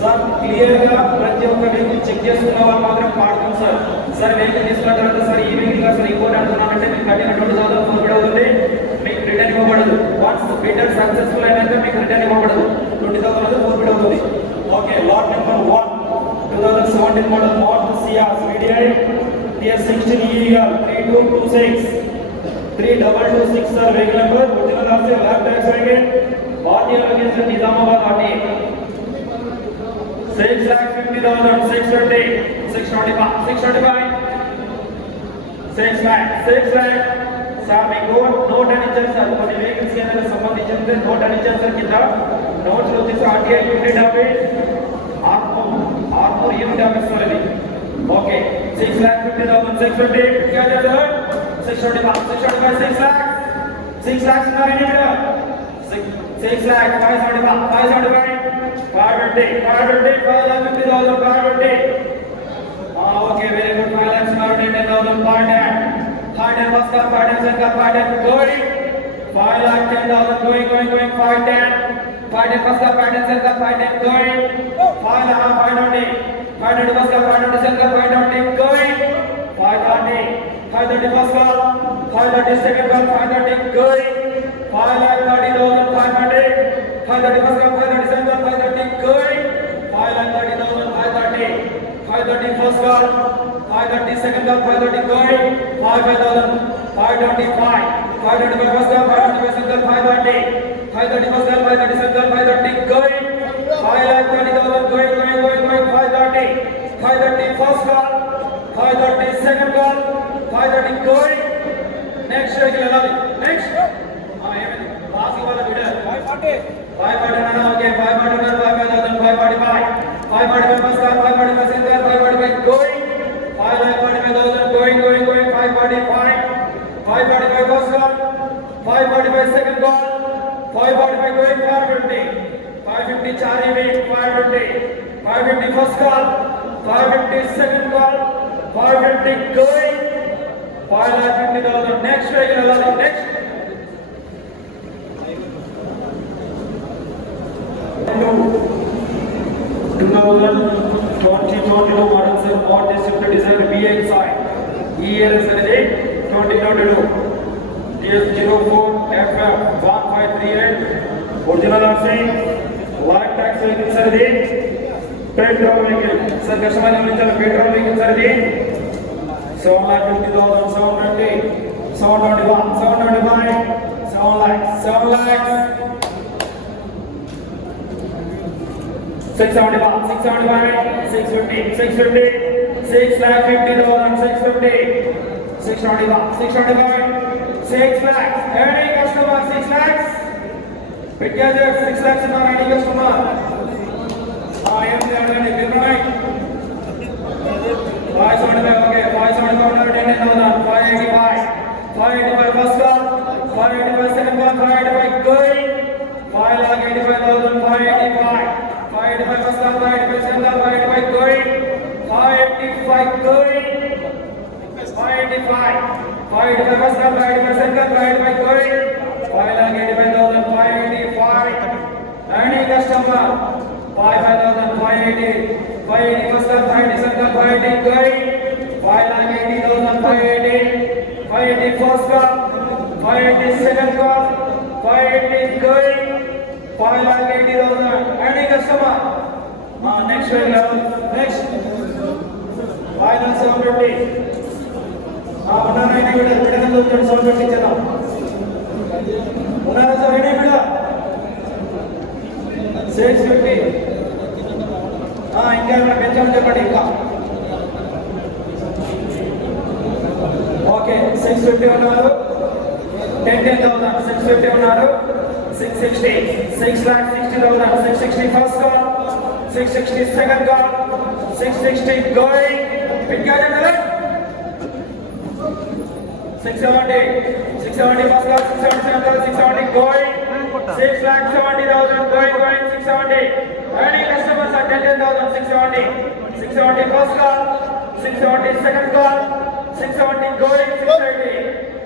Sir clear గా ప్రతి ఒక్క వెహికల్ చెక్ చేసుకున్న వాళ్ళు మాత్రం పాడతాం సార్. సార్ వెహికల్ తీసుకున్న తర్వాత సార్ ఈ వెహికల్ సార్ ఇంకోటి అంటున్నానంటే మీకు కట్టిన 20,000 ఫోర్ఫిట్ అవుతుంది, మీకు రిటర్న్ ఇవ్వబడదు. వన్స్ రిటర్న్ సక్సెస్ఫుల్ అయినాక మీకు రిటర్న్ ఇవ్వబడదు, 20,000 ఫోర్ఫిట్ అవుతుంది. Okay, lot number 1 2017 model mark Ciaz VDI TS16 3226 3226 sir vehicle number original RC left tax wagon Bhatia location Nizamabad RT 6,50,000 620 625 6 lakh sir మీకు నోట్ అని ఇచ్చారు సార్. కొన్ని వెహికల్స్ కి ఏదైనా సంబంధించి నోట్ అని ఇచ్చారు సార్. కింద నోట్స్ వచ్చేసి RTI unit office Armoor unit office వాళ్ళది. ఓకే, 6,50,000 620 क्या है सर 625 6 lakh 6 lakhs ఉన్నారా ఇక్కడ 6 lakh 575 520 550,000 520. Okay, very good. 5 lakhs 510,000 510 bus car 510 का 510 going 5 lakh 10,000 going 510 bus car 510 का 510 going 520 bus car 520 का 520 going 530 bus car 530 second car 530 going 5,30,000 500 530 bus car 530 second car 530 going 5,30,000 530 first car 530 second car 530 going 5,000 525 525 bus car 525 second car 530 bus car 530 second car 530 going 5,30,000 going 530 first car 530 second car 530 going. next vehicle elali next ఏమైంది passing వాళ్ళ video 540 అన్న. Okay, 540 5,000 545 bus car 545 second car 545 going 5,45,000 going 545 bus car 545 second car 545 going 550 चारी में 550 first car 550 second car 550 going 5,50,000. next vehicle elali next 2022 model sir or district design VXI ELS అనేది 2022 TS04 FF 1538 original RC light tax vehicle sir ఇది petrol vehicle sir. Customer నిలిచిన petrol vehicle sir ఇది 7,50,000 720 725 7 lakhs 675 650 6,50,000 650 625 6 lakhs. any customer 6 lakhs because 6 lakhs in any customer అడగండి నిర్ణయం 575. okay, 575 10,000 585 bus car 585 second car 585 going 5,85,000 585 bus car 585 second car 585 going 585 going 585 bus car 585 second car 585 going 5,85,000 585. any customer 5,000 580 bus car 580 second car 580 going 5,80,000 580 first car 580 second car 580 going 5,80,000. any customer next vehicle next 5,750 ఉన్నారా అయినా కూడా విడగంలో వచ్చాడు 750 ఇచ్చేద్దాం. ఉన్నారా sir అయినా కూడా 650 ఇంకా ఏమైనా పెంచామని చెప్పండి. ఇంకా ఓకే 650 ఉన్నారు 10,000 650 ఉన్నారు 660 6,60,000 660 first car 660 second car 660 going 670 first car 670 second car 670 going 6,70,000 going 670. any customers are 10,000 670 first car 670 second car 670 going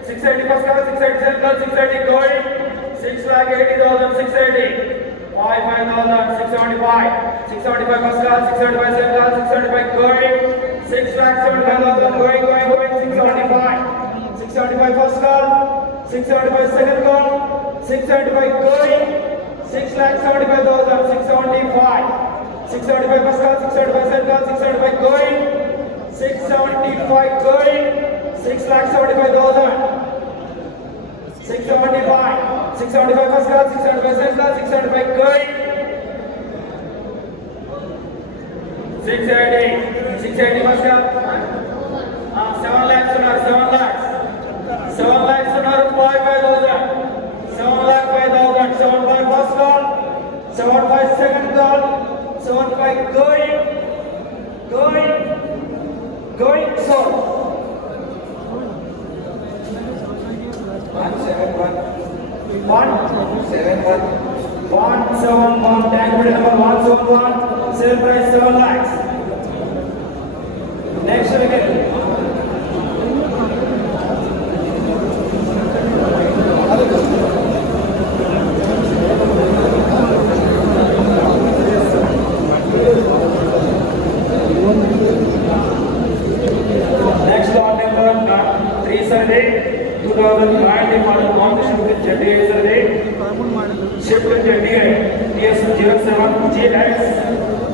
680 first car 680 second car 680 going 6,80,680. 5,675. 675 first call, 675 second call, 675 going. 6,75,000 going. 675. 675 first call, 675 second call, 675 going. 6,75,000 675. 675 first call, 675 second call, 675 going. 675 going. 6,75,000. 675. 675 first call, 675 second call, 675 going. 680. 680 first call. 7 lakhs uన్నారు, 7 lakhs. 7 lakhs uన్నారు, 5,000. 7 lakh 5,000. 75 first call. 75 second call. 75 going. Sold. 171. 171. Tag bid number 171. Sale price 7 lakhs. Next again. Next lot number 378. 2019 model competition with JDI survey. Shift to JDI TS07 GX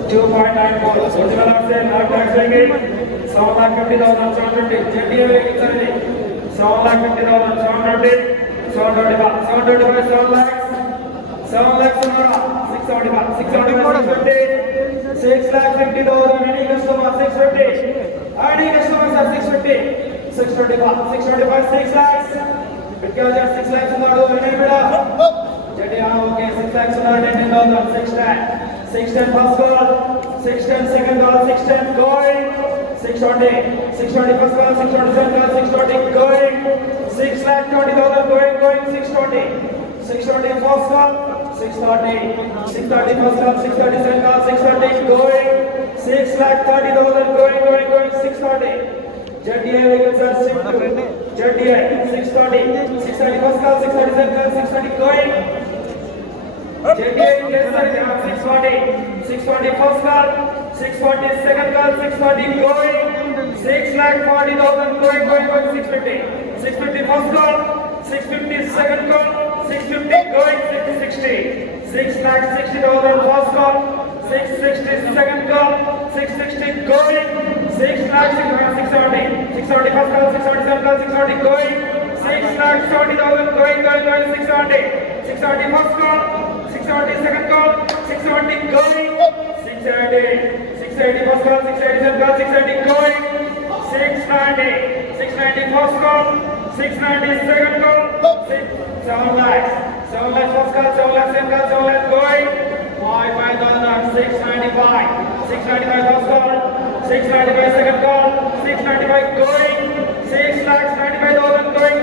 2.94. Original lot से not tax लेंगे 7,50,750. JDI survey 7,50,750. 725 7 lakhs. 7 lakhs हमारा 675 650. 6,50,000. Any customer 650. Any customer sir 650. 625 625 6 lakhs. Because 6 lakhs उन्नाडु any bidder. JDI okay 6 lakhs उन्नाडु 10,000 610. 610 first call. 610 second call. 610 going. 620 620 first call. 620 second call. 620 going. 6,20,000 going 620. 620 first call. 630 630 first call. 630 second call. 630 going. 6,30,000 going 630. JDI vehicles are JDI 630 630 first call. 630 second call. 630 going. JDI vehicles are 640 640 first call. 640 second call. 640 going. 6,40,000 going 650. 650 first call. 650 second call. 650 going 660. 6,60,000 first call. 660 second call. 660 going. 6,670. 670 first call. 670 second call. 670 going. 6,70,000 going 670. 670 first call. 670 second call. 670 going. 680. 680 first call. 680 second call. 680 going. 690. 690 first call. 690 second call. 7 lakhs. 7 lakhs first call. 7 lakhs second call. 7 lakhs going. 5,000. 695. 695 first call. 695 second call. 695 going. 6,95,000 going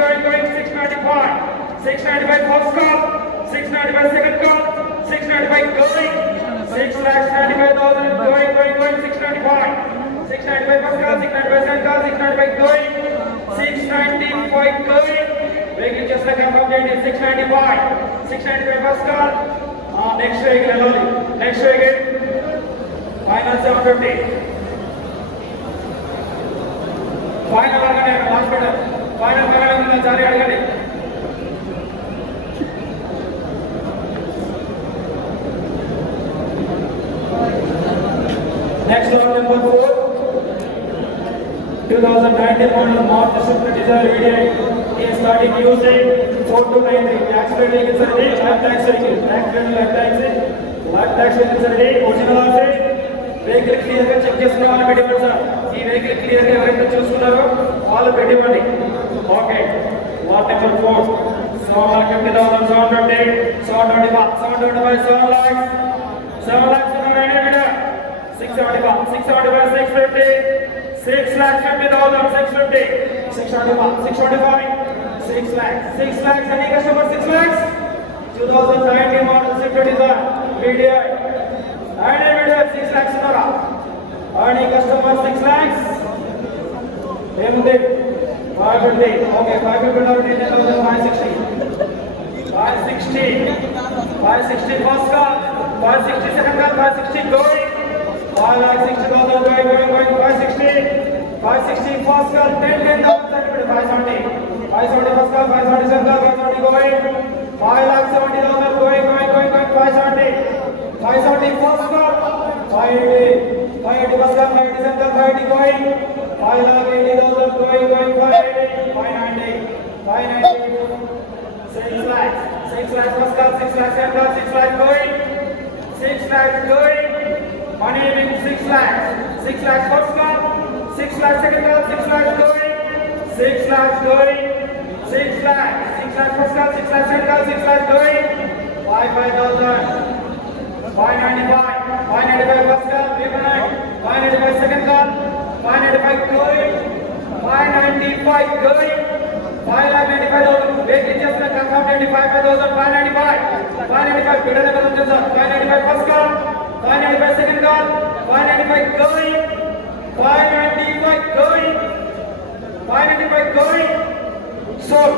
695. 695 first call. 695 second call. 695 going. 6,95,000 going 695. 695 first call. 695 second call. 695 going. 695 going. Vehicle just like confirm చేయండి 695. 695 first call. Next vehicle వెళ్ళాలి. Next vehicle. Final 750. Final అడగండి last better. Final అడగండి జారీ అడగండి. Next lot number 4. 2019 model Maruti Swift Dzire VDI is starting using 4293. Accident vehicle survey, left tax vehicle. Accident left tax vehicle survey. Original আছে. Vehicle clear గా check చేసుకున్న వాళ్ళు పెట్టివ్వండి sir. ఈ vehicle clear గా ఎవరైతే చూసుకున్నారో వాళ్ళు పెట్టివ్వండి. Okay. Lot number 4. 7,50,750. 725 7 lakhs. 7 lakhs ఉన్నారండి బిడ్డ. 675 675 650. 6,50,000 650. 625 625. 6 lakhs. 6 lakhs. Any customer 6 lakhs? 2019 model Swift Dzire VDI. Any bidder 6 lakhs ఉన్నారా? Any customer 6 lakhs? ఏముంది? 550. Okay, 550 560. 560. 560 first call, 560 second call, 560 going, 560,000 going, 560 first call, 10,000 570, 570 first call, 570 second call, 570 going, 570,000 going, 570 first call, 580 first call, 580 second call, 580 going, 580,000 going, 590, 6 lakhs first call, 6 lakhs second call, 6 lakhs going, money in 6 lakhs first call, 6 lakhs second call, 6 lakhs going, 6 lakhs first call, 6 lakhs second call, 6 lakhs going, 5,000, 595 first call, 595 second call, 595 going, 595 going, 595,000, waiting just like confirm 95,000, 595, bidder level of 595 first call, 595 second call, 595 going, 595 going, sold.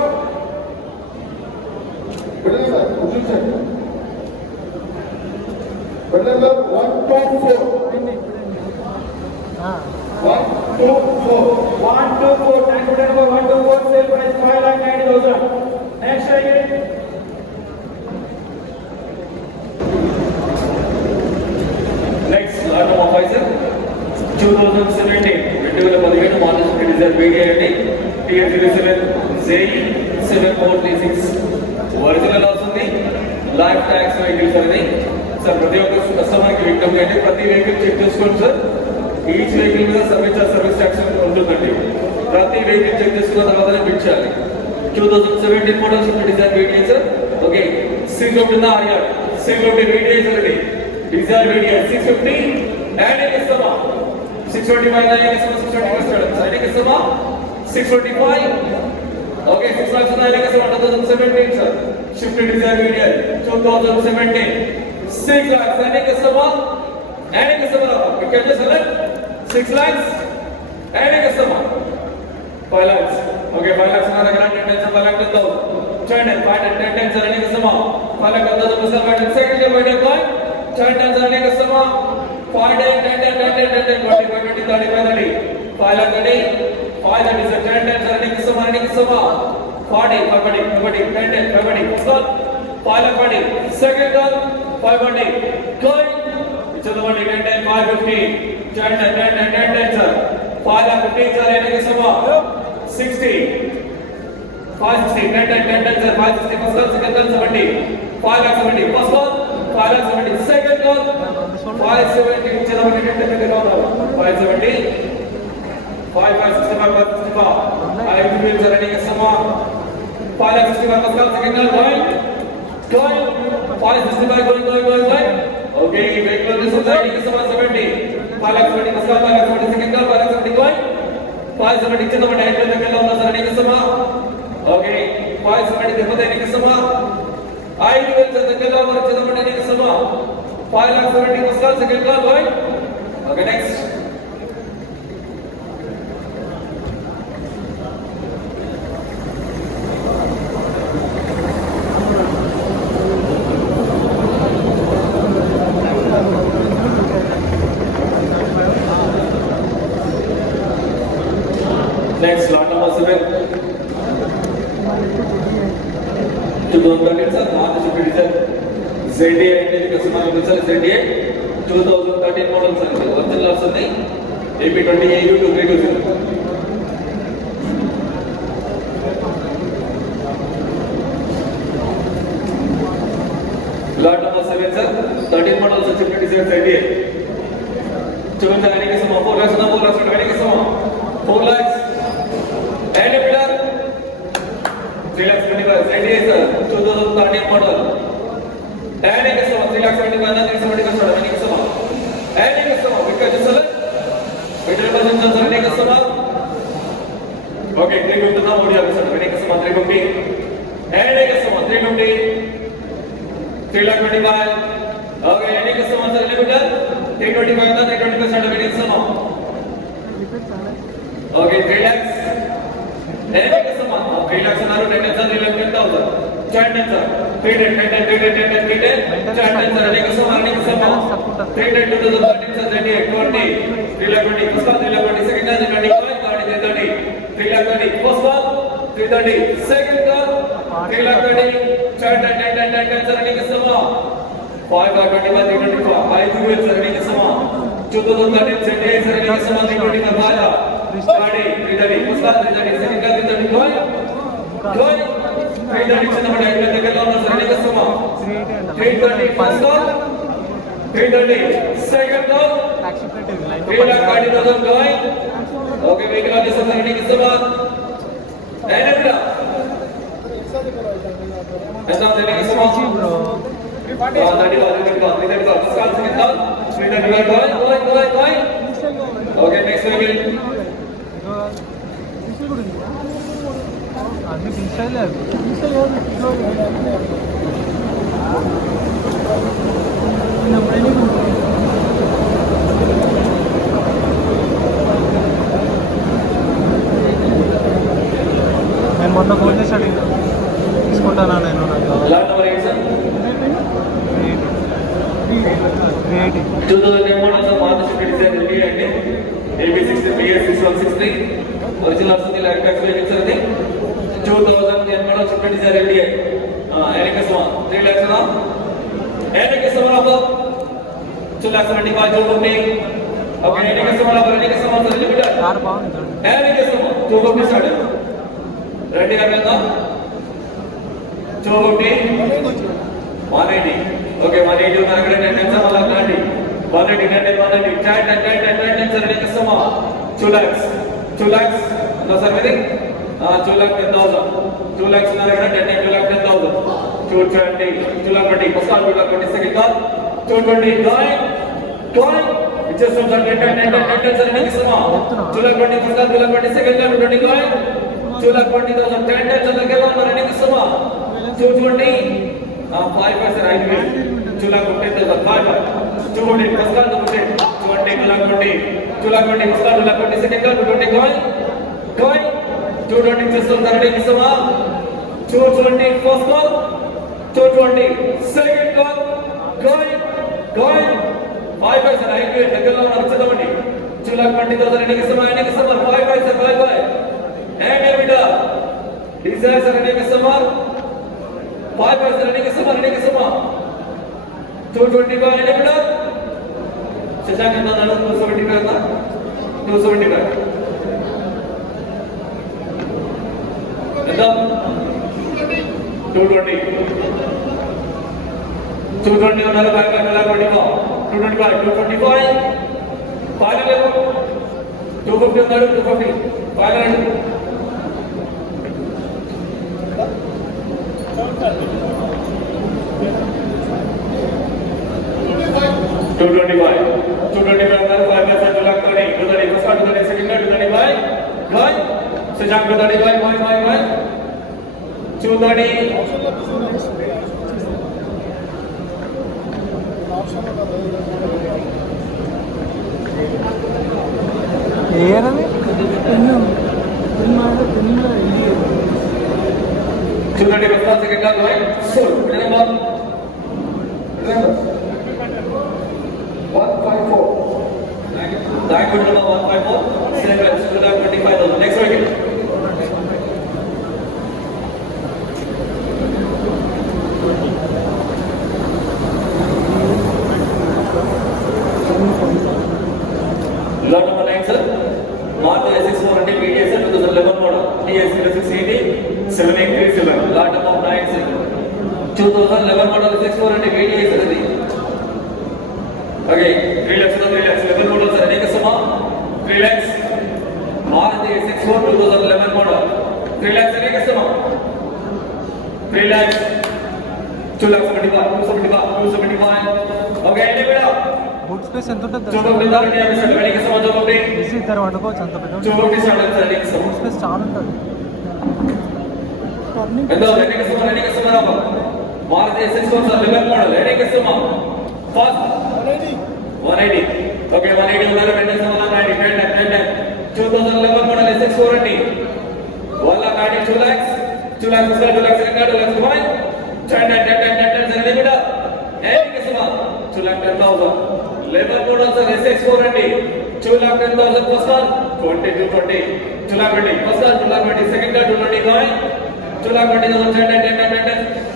Bidder number 124. 124, thank you, number 124, sale price 5,90,000. Next again. Next, lot number 5 sir, 2017, 2017 model diesel VDID TN07 ZE 7436 original వస్తుంది life tax vehicles అనేది sir ప్రతి ఒక్క కస్టమర్కి విజ్ఞప్తి అంటే ప్రతి vehicle check చేసుకోండి sir each vehicle మీద సర్వీస్ ట్యాక్స్ ఉంటుందండి ప్రతి వెహికల్ చెక్ చేసుకున్న తర్వాతనే బిడ్ చేయాలి 2017 model Swift Dzire VDI sir okay 650 RR 650 VDI sir ఇది Dzire VDI 650 and it is sama 625 and it is 625 and it is sama 625 okay 6 lakhs and it is 2017 sir shift desire VDI 2017 6 lakhs and it is sama and it is sama you can just select 6 lakhs and it is sama 5 lakhs okay 5 lakhs and again 10 times 5 lakhs 10,000 channel 5 and 10 times and it is sama 5 lakhs 10,000 sir and second year by coin 10 times and it is sama 5 10 20 25 30 5 lakh 30 5 that is a 10 times running sum 40 540 10 540 so 5 lakh 40 second goal 540 coin it's the one 10 10 550 10 sir 5 lakh 50 sir running sum 60 560 10 sir 560 first goal second goal 70 5 lakh 70 first goal 5 lakh 70 second goal 570 it's the one 10 570 565 I have to build running a summer 565 Pascal second going 565 going okay wait for this running a summer 70 570 Pascal 570 second goal 570 going 570 children and the running a summer okay 570 the running a summer I will the color running a summer 570 Pascal second goal going okay next Next, lot number 7. 2013 sir, Maruti Suzuki diesel ZDA అంటే customer వచ్చేసరికి ZDA 2013 model sir ఇది original వస్తుంది AP20 AU 2320 lot number 7 sir, 13 model Suzuki diesel ZDA చూడండి దానికి సమ 4 lakhs 4 lakhs దానికి సమ 4 lakhs and a pillar 3 lakhs 25 ZDA sir 2013 model and a customer 3 lakhs 25 and 370 customer and a customer because you select middle budget sir and a customer okay 350 now what you have sir and a customer 350 and a customer 350 3 lakh 25 okay and a customer sir limited 325 and 325 sir and a customer okay 3 lakhs and a customer 3 lakhs and 10,000 3 lakh 10,000 Chanten sir. 310. Chanten sir. Running customer. 310 2013 sir. 20. 320. First ball 320. Second ball 320. 330. 330. First ball 330. Second ball 330. Chanten 10 sir. Running customer. 5 325. 5 sir. Running customer. 2013 78 sir. Running customer. 320 Nagala. 330. First ball 330. Second ball 330. Going. 330 చిన్నపడి ఐదు దగ్గరలో ఉన్న సరైన కస్టమ 330 first ball 330 second ball 330,000 going okay vehicle on this సరైన కస్టమ direct ఎంత సరైన కస్టమ 330 first ball second ball 330 going okay next vehicle आदमी इंस्टाइल है నేను మొన్న ఫోన్ చేసి అడిగిన తీసుకుంటానా నేను lot number 8 sir 2010 model Maruti Suzuki review అండి AB60 BS6163 ఒరిజినల్ వస్తుంది లైక్ బ్యాక్ వెహికల్స్ అండి 2010 model Swift Desire LDI. Any customer? 3 lakhs now. Any customer offer? 2 lakhs 75 जो बोलते हैं. Okay, any customer offer? Any customer offer? Limited. Car bound Any customer? 250 started. Ready करना था? 250. 180. Okay, 180 उतना करें 10 से वाला 90. 180. Sir, any customer? 2 lakhs. 2 lakhs. No sir, anything? 2,10,000. 2 lakhs na regna 2,10,000. 220. 220. First call 220. Second call 220. Going. It's just some 10 sir. Any customer? 220. First call 220. Second call 220. Going. 220,000. 10 sir. Any customer? 220. 5 sir. I will. 210,000. 5. 220. First call 220. 220. 220. First call 220. Second call 220. Going. 220 system Saturday customer 220 first call 220 second call going 5 paisa right దగ్గరలో నచ్చదమండి 220,000 any customer 5 paisa 5 and EBITDA desire sir any customer 5 paisa any customer 220 का EBITDA Shashank ఎంత అన్నాడు 275 ना 275 220 उन्होंने back अगला 225 final 250 उन्होंने 250 final 225 उन्होंने 5 पैसा 2 lakh 230 first card 230 second card 225 भाई शशांक 225 भाई 230 ఏరని చూడండి బస్ సెకండ్ కాల్ భాయ్ సో remember 154 దానికి కూడా 154 7 25,000 next vehicle lot number 9 sir Mazda S64 and VDS 2011 model TS 0680 7837 lot number 9 sir 2011 model S64 and VDS already okay 3 lakhs 11 model sir any customer 3 lakhs Maruti S64 2011 model 3 lakhs any customer 3 lakhs 275 okay any beta boot space ఎంత ఉంటుంది ఇద్దరు వండుకోవచ్చు అంత పెద్ద boot space చాలా ఉంటుంది Maruti S64 11 model any customer first 180 okay 180 उन्होंने maintain सामान 90 2011 model S64 अंडी 1 lakh 2 lakhs 2 lakhs उसका 2 lakhs का 2 lakhs 10, 7 meter. Any customer, 2,10,000. Labor code also SX4 and 2,10,000 first one, 20 to 20. 2,20. First one, 2,20. Second one, 220 coin. 2,20,000, 10.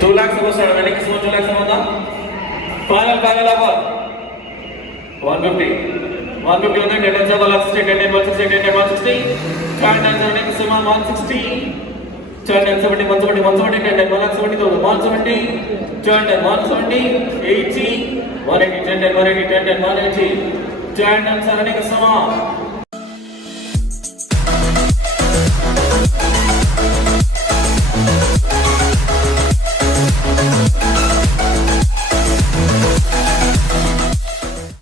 Two lakhs above start. Any customer 2 lakhs above that? Final offer. 150. 150 on the 10 7 lakhs 10 160 10 160. 5 customer 160. 170 170 170 10 1 lakh 70,000 170. 170 80 180 10 180 10 180. 270 customer